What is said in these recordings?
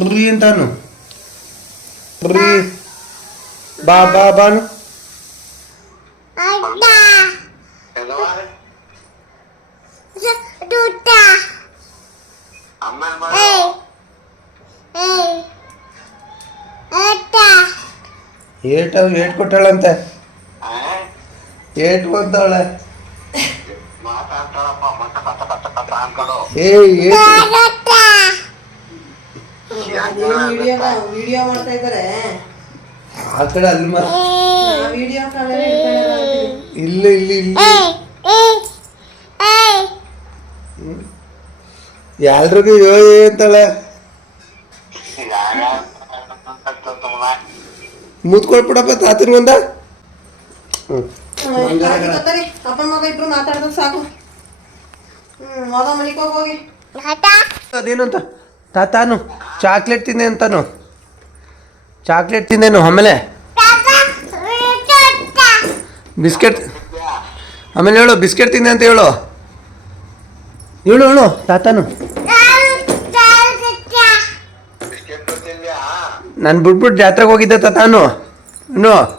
బ్రీ అంటాను. బ్రీ. బా బా బాను ఏటవు ఏటు కొట్టాడంతే ఏటు కొట్టాడే ఏ ఏటు? ವಿಡಿಯೋ ವಿಡಿಯೋ ಮಾಡ್ತಾ ಇದ್ದಾರೆ. ಆ ಕಡೆ ಅಲ್ಲಿ ಮ ವಿಡಿಯೋ ಇಲ್ಲ ಇಲ್ಲಿ ಇಲ್ಲಿ. ಎಲ್ರಿಗೂ ಯೋ ಅಂತಾಳೆ. ಮುತ್ಕೊಳ್ಬಿಡಪ್ಪ ತಾತನ್ಗೊಂದ ಹ್ಮ್. ಅಪ್ಪ ಮಗ ಇಬ್ರು ಮಾತಾಡಿದ್ರೆ ಸಾಕು. ಹ್ಮ್ ಹೋಗ ಮನಿಗೆ ಹೋಗಿ ಅದೇನು ಅಂತ ತಾತಾನು ಚಾಕ್ಲೇಟ್ ತಿಂದೆ ಅಂತಾನು. ಚಾಕ್ಲೇಟ್ ತಿಂದೇನು ಆಮೇಲೆ? ಬಿಸ್ಕೆಟ್ ಆಮೇಲೆ ಹೇಳು ಬಿಸ್ಕೆಟ್ ತಿಂದೆ ಅಂತ ಹೇಳು. ಹೇಳು ಹೇಳು ತಾತಾನು. ನಾನು ಬಿಟ್ಬಿಟ್ಟು ಜಾತ್ರೆಗೆ ಹೋಗಿದ್ದೆ ತಾತಾನು. ಇನ್ನು.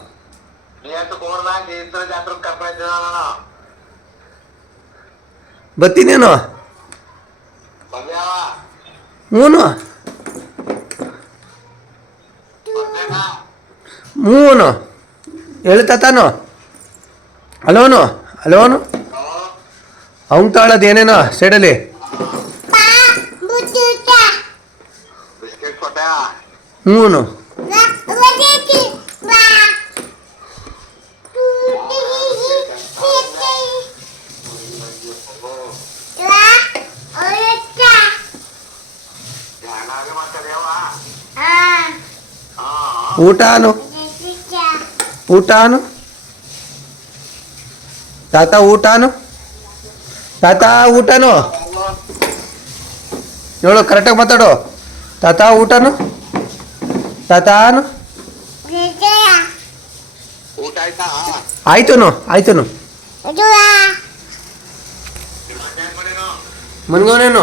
ಬತ್ತೀನೇನು ಹ್ಞೂನು ಮೂನು. ಹೇಳ್ತಾನು ಹೇಳು ಅಲೋನು ಹಲೋನು? ಹಲೋನು? ಅವ್ನು ತಾಳೋದು ಏನೇನೋ ಸೈಡಲ್ಲಿ? ಬಿಸ್ಕೆಟ್ ಊಟಾನು ಏನಾಗೆ ಹಾ ಊಟ ಅನು ಊಟ ಅನು ತಾತ ಊಟಾನು? ತಾತ ಊಟನು? ಹೇಳು ಕರೆಕ್ಟಾಗಿ ಮಾತಾಡು. ತಾತ ಊಟನು? ತಾತಾನು? ಆಯ್ತುನು ಆಯ್ತುನು. ಮನ್ಗವನೇನು